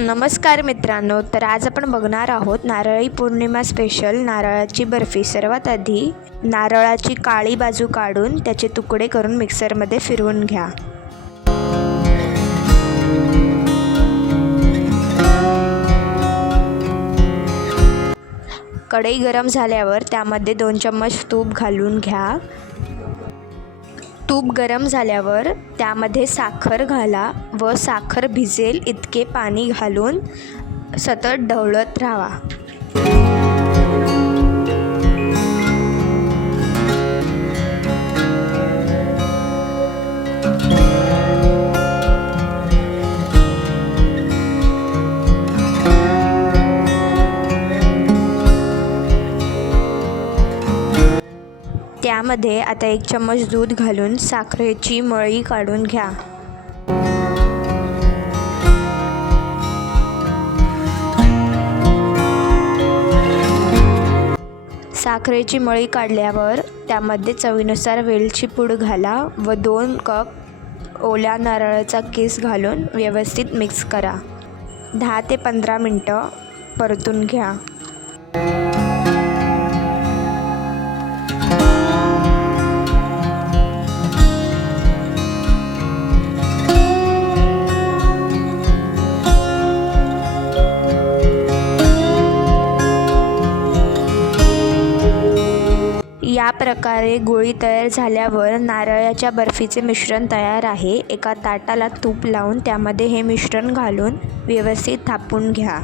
नमस्कार मित्रांनो तर आज आपण बघणार आहोत नारळी पौर्णिमा स्पेशल नारळाची बर्फी. सर्वात आधी नारळाची काळी बाजू काढून त्याचे तुकडे करून मिक्सरमध्ये फिरवून घ्या. कढई गरम झाल्यावर त्यामध्ये दोन चम्मच तूप घालून घ्या. तूप गरम झाल्यावर त्यामध्ये साखर घाला व साखर भिजेल इतके पाणी घालून सतत ढवळत राहा. त्यामध्ये आता एक चम्मच दूध घालून साखरेची मळी काढून घ्या. साखरेची मळी काढल्यावर त्यामध्ये चवीनुसार वेलची पूड घाला व दोन कप ओल्या नारळाचा केस घालून व्यवस्थित मिक्स करा. दहा ते पंधरा मिनटं परतून घ्या. प्रकारे गोळी तयार झाल्यावर नारळाच्या बर्फीचे मिश्रण तयार आहे. एका ताटाला तूप लावून त्यामध्ये हे मिश्रण घालून व्यवस्थित थापून घ्या.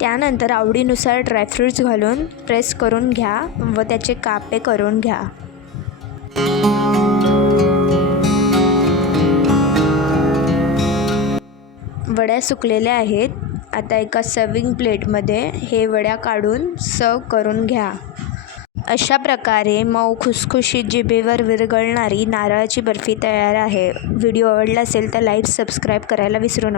त्यानंतर आवडीनुसार ड्रायफ्रूट्स घालून प्रेस करून घ्या व त्याचे कापे करून घ्या. वड्या सुकलेल्या आहेत. आता एका सर्विंग प्लेटमध्ये हे वड्या काढून सर्व करून घ्या. अशा प्रकारे मऊ खुसखुशीत जिभेवर विरघळणारी नारळाची बर्फी तयार आहे. व्हिडिओ आवडला असेल तर लाईक सबस्क्राईब करायला विसरू नका.